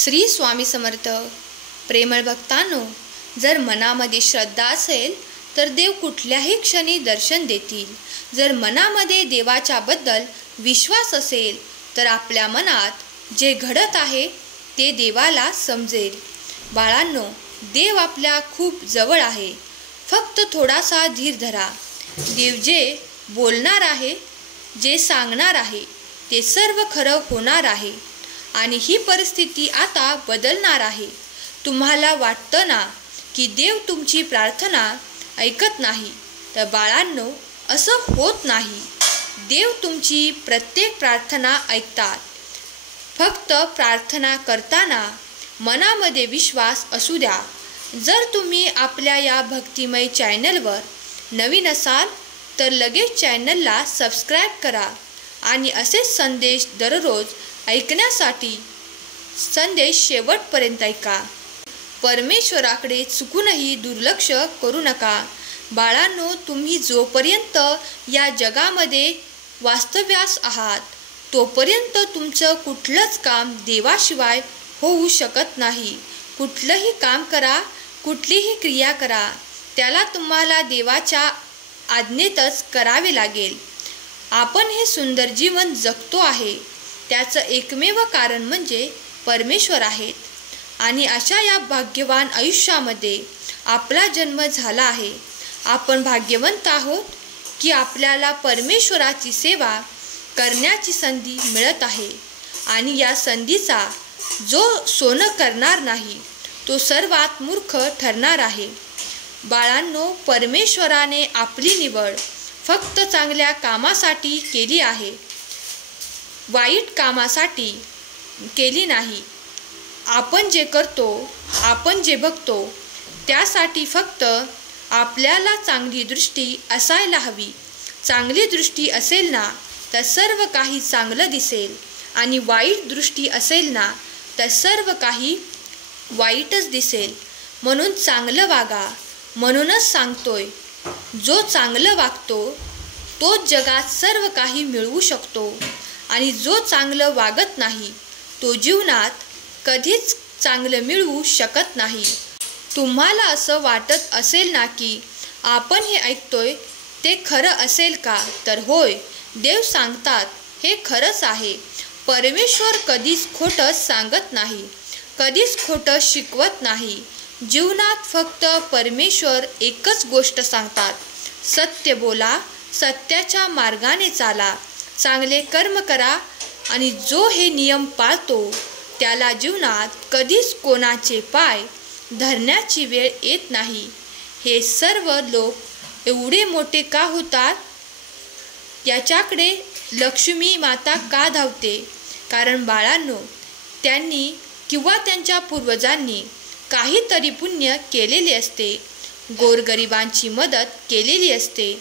श्री स्वामी समर्थ. प्रेमळ भक्तांनो, जर मनामध्ये श्रद्धा असेल तर देव कुठल्याही क्षणी दर्शन देतील. जर मनामध्ये देवाच्याबद्दल विश्वास असेल तर आपल्या मनात जे घडत आहे ते देवाला समजेल. बाळांनो, देव आपल्या खूप जवळ आहे. फक्त थोडासा धीर धरा. देव जे बोलणार आहे, जे सांगणार आहे ते सर्व खरं होणार आहे आणि ही परिस्थिती आता बदलणार आहे. तुम्हाला वाटतं ना की देव तुमची प्रार्थना ऐकत नाही, तर बाळांनो, असं होत नाही. देव तुमची प्रत्येक प्रार्थना ऐकतात. फक्त प्रार्थना करताना मनामध्ये विश्वास असू द्या. जर तुम्ही आपल्या या भक्तिमय चॅनलवर नवीन असाल तर लगेच चॅनलला सबस्क्राईब करा आणि असेच संदेश दररोज ऐकण्यासाठी संदेश शेवटपर्यंत ऐका. परमेश्वराकडे चुकूनही दुर्लक्ष करू नका. बाळांनो, तुम्ही जोपर्यंत या जगामध्ये वास्तव्यास आहात तोपर्यंत तुमचं कुठलंच काम देवाशिवाय होऊ शकत नाही. कुठलंही काम करा, कुठलीही क्रिया करा, त्याला तुम्हाला देवाच्या आज्ञेतच करावे लागेल. आपण हे सुंदर जीवन जगतो आहे त्याचं एकमेव कारण म्हणजे परमेश्वर आहेत. आणि अशा या भाग्यवान आयुष्यामध्ये आपला जन्म झाला आहे. आपण भाग्यवंत आहोत की आपल्याला परमेश्वराची सेवा करण्याची संधी मिळत आहे. आणि या संधीचा जो सोनं करणार नाही तो सर्वात मूर्ख ठरणार आहे. बाळांनो, परमेश्वराने आपली निवड फक्त चांगल्या कामासाठी केली आहे, वाईट कामासाठी केली नाही. आपण जे करतो, आपण जे बघतो त्यासाठी फक्त आपल्याला चांगली दृष्टी असायला हवी. चांगली दृष्टी असेल ना तर सर्व काही चांगलं दिसेल आणि वाईट दृष्टी असेल ना तर सर्व काही वाईटच दिसेल. म्हणून चांगलं वागा. म्हणूनच सांगतोय, जो चांगलं वागतो तोच जगात सर्व काही मिळवू शकतो आणि जो चांगलं वागत नाही तो जीवनात कधीच चांगलं मिळवू शकत नाही. तुम्हाला असं वाटत असेल ना की आपण हे ऐकतोय ते खरं असेल का? तर होय, देव सांगतात हे खरंच आहे. परमेश्वर कधीच खोटं सांगत नाही, कधीच खोटं शिकवत नाही. जीवनात फक्त परमेश्वर एकच गोष्ट सांगतात, सत्य बोला, सत्याच्या मार्गाने चाला, चांगले कर्म करा आणि जो हे नियम पाळतो त्याला जीवनात कधीच कोणाचे पाय धरण्याची वेळ येत नाही. हे सर्व लोक एवढे मोठे का होतात याच्याकडे लक्ष्मी माता का धावते? कारण बाळांनो, त्यांनी किंवा त्यांच्या पूर्वजांनी काहीतरी पुण्य केलेले असते, गोरगरिबांची मदत केलेली असते,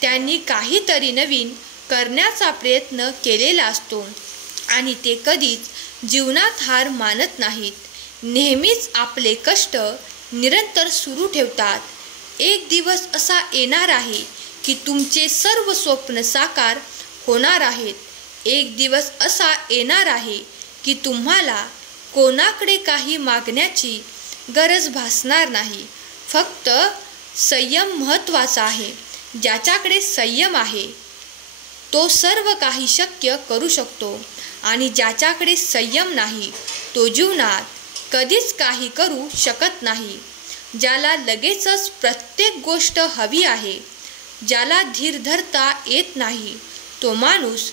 त्यांनी काहीतरी नवीन करण्याचा प्रयत्न केलेला असतो आणि ते कधीच जीवनात हार मानत नाहीत. नेहमीच आपले कष्ट निरंतर सुरू ठेवतात. एक दिवस असा येणार आहे की तुमचे सर्व स्वप्न साकार होणार आहेत. एक दिवस असा येणार आहे की तुम्हाला कोणाकडे काही मागण्याची गरज भासणार नाही. फक्त संयम महत्त्वाचा आहे. ज्याच्याकडे संयम आहे तो सर्व काही शक्य करू शकतो आणि ज्याच्याकडे संयम नाही तो जीवनात कधीच काही करू शकत नाही. ज्याला लगेचच प्रत्येक गोष्ट हवी आहे, ज्याला धीर धरता येत नाही, तो माणूस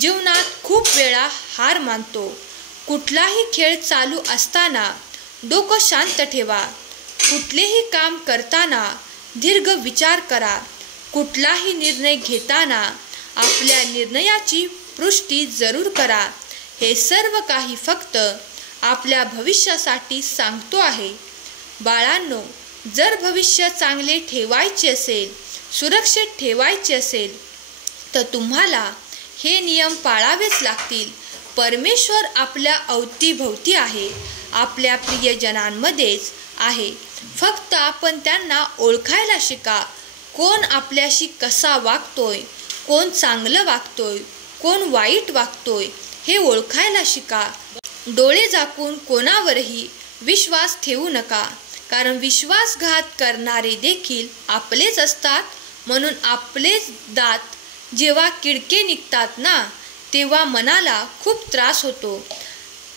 जीवनात खूप वेळा हार मानतो. कुठलाही खेळ चालू असताना डोकं शांत ठेवा. कुठलेही काम करताना दीर्घ विचार करा. कुठलाही निर्णय घेताना आपल्या निर्णयाची पुष्टी जरूर करा. हे सर्व काही फक्त आपल्या भविष्यासाठी सांगतो आहे. बाळांनो, जर भविष्य चांगले ठेवायचे असेल, सुरक्षित ठेवायचे असेल तर तुम्हाला हे नियम पाळावेच लागतील. परमेश्वर आपल्या अवतीभोवती आहे, आपल्या प्रियजनांमध्येच आहे. फक्त आपण त्यांना ओळखायला शिका. कोण आपल्याशी कसा वागतोय, कोण चांगलं वागतोय, कोण वाईट वागतोय हे ओळखायला शिका. डोळे झाकून कोणावरही विश्वास ठेवू नका, कारण विश्वासघात करणारे देखील आपलेच असतात. म्हणून आपलेच दात जेव्हा किडके निघतात ना, तेव्हा मनाला खूप त्रास होतो.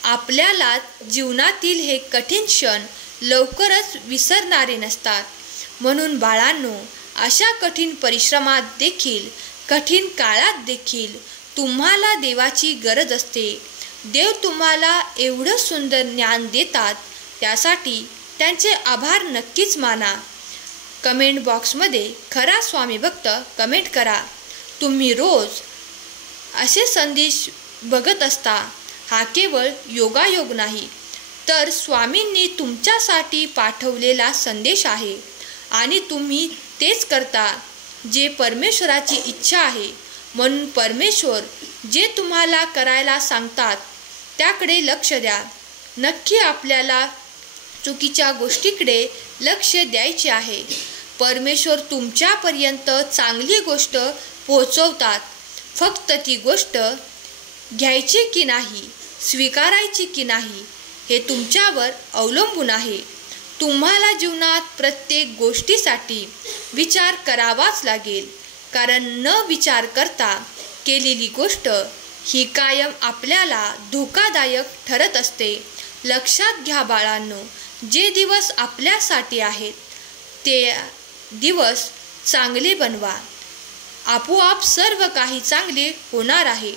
आपल्याला जीवनातील हे कठीण क्षण लवकरच विसरणारे नसतात. म्हणून बाळांनो, अशा कठीण परिश्रमात देखील, कठीण काळात देखील तुम्हाला देवाची गरज असते. देव तुम्हाला एवढं सुंदर ज्ञान देतात, त्यासाठी त्यांचे आभार नक्कीच माना. कमेंट बॉक्समध्ये खरा स्वामी भक्त कमेंट करा. तुम्ही रोज असे संदेश बघत असता. हा केवळ योगायोग नाही, तर स्वामींनी तुमच्यासाठी पाठवलेला संदेश आहे. आणि तुम्ही तेच करता जे परमेश्वराची इच्छा आहे. म्हणून परमेश्वर जे तुम्हाला करायला सांगतात त्याकडे लक्ष द्या. नक्की आपल्याला चुकीच्या गोष्टीकडे लक्ष द्यायचे आहे. परमेश्वर तुमच्यापर्यंत चांगली गोष्ट पोहोचवतात. फक्त ती गोष्ट घ्यायची की नाही, स्वीकारायची की नाही, हे तुमच्यावर अवलंबून आहे. तुम्हाला जीवनात प्रत्येक गोष्टीसाठी विचार करावाच लागेल, कारण न विचार करता केलेली गोष्ट ही कायम आपल्याला धोकादायक ठरत असते. लक्षात घ्या बाळांनो, जे दिवस आपल्यासाठी आहेत ते दिवस चांगले बनवा. आपोआप सर्व काही चांगले होणार आहे.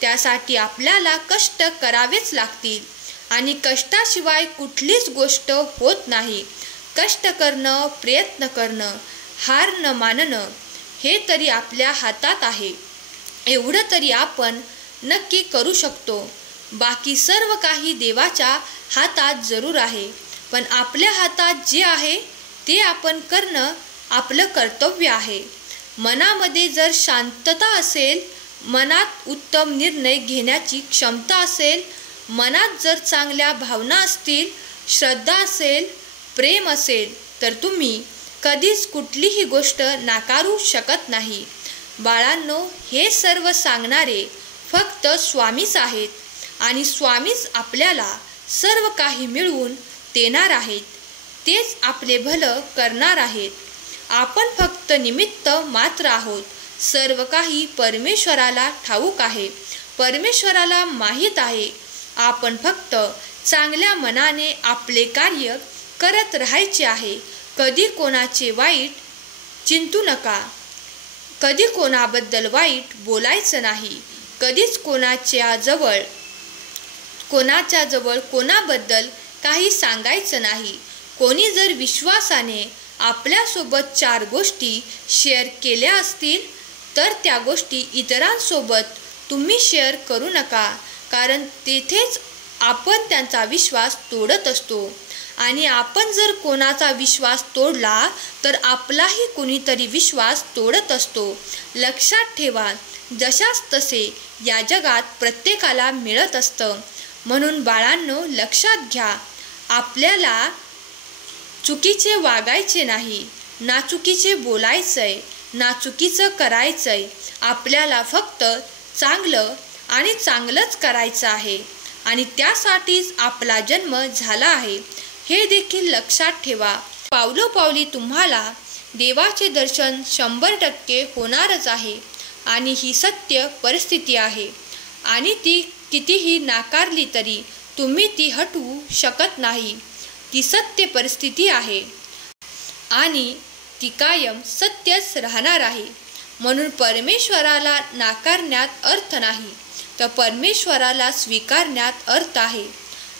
त्यासाठी आपल्याला कष्ट करावेच लागतील आणि कष्टाशिवाय कुठलीच गोष्ट होत नाही. कष्ट करणं, प्रयत्न करणं, हार न मानणं हे तरी आपल्या हातात आहे. एवढं तरी आपण नक्की करू शकतो. बाकी सर्व काही देवाच्या हातात जरूर आहे, पण आपल्या हातात जे आहे ते आपण करणं आपलं कर्तव्य आहे. मनामध्ये जर शांतता असेल, मनात उत्तम निर्णय घेण्याची क्षमता असेल, मनात जर चांगल्या भावना असतील, श्रद्धा असेल, प्रेम असेल, तर तुम्ही कधीच कुठलीही गोष्ट नाकारू शकत नाही. बाळांनो, हे सर्व सांगणारे फक्त स्वामीच आहेत आणि स्वामीच आपल्याला सर्व काही मिळवून देणार आहेत. तेच आपले भलं करणार आहेत. आपण फक्त निमित्त मात्र आहोत. सर्व काही परमेश्वराला ठाऊक आहे. परमेश्वराला माहीत आहे. आपण फक्त चांगल्या मनाने आपले कार्य करत राहायचे आहे. कधी कोणाचे वाईट चिंतू नका. कधी कोणाबद्दल वाईट बोलायचं नाही. कधीच कोणाच्या जवळ कोणाबद्दल काही सांगायचं नाही. कोणी जर विश्वासाने आपल्यासोबत 4 गोष्टी शेअर केल्या असतील, तर त्या गोष्टी इतरांसोबत तुम्ही शेअर करू नका, कारण तेथेच आपण त्यांचा विश्वास तोडत असतो. आणि आपण जर कोणाचा विश्वास तोडला, तर आपलाही कुणीतरी विश्वास तोडत असतो. लक्षात ठेवा, जशास तसे या जगात प्रत्येकाला मिळत असतं. म्हणून बाळांनो, लक्षात घ्या, आपल्याला चुकीचे वागायचे नाही, ना चुकीचे बोलायचंय, ना चुकीचं करायचंय. आपल्याला फक्त चांगलं आणि चांगलंच करायचं आहे आणि त्यासाठीच आपला जन्म झाला आहे, हे देखील लक्षात ठेवा. पावलोपावली तुम्हाला देवाचे दर्शन 100% होणारच आहे आणि ही सत्य परिस्थिती आहे आणि ती कितीही नाकारली तरी तुम्ही ती हटवू शकत नाही. ती सत्य परिस्थिती आहे आणि ती कायम सत्यच राहणार आहे. म्हणून परमेश्वराला नाकारण्यात अर्थ नाही, तर परमेश्वराला स्वीकारण्यात अर्थ आहे.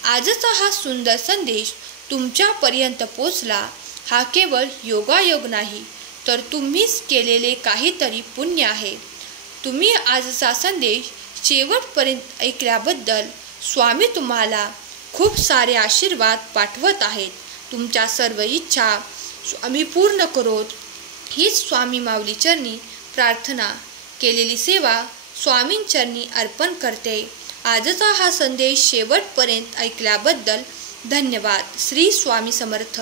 आजचा हा सुंदर संदेश तुमच्यापर्यंत पोचला. हा केवळ योगायोग नाही, तर तुम्हीच केलेले काहीतरी पुण्य आहे. तुम्ही आजचा संदेश शेवटपर्यंत ऐकल्याबद्दल स्वामी तुम्हाला खूप सारे आशीर्वाद पाठवत आहेत. तुमच्या सर्व इच्छा स्वामी पूर्ण करोत, हीच स्वामी माऊली चरणी प्रार्थना. केलेली सेवा स्वामींचरणी अर्पण करते. आजचा हा संदेश शेवटपर्यंत ऐकल्याबद्दल धन्यवाद. श्री स्वामी समर्थ.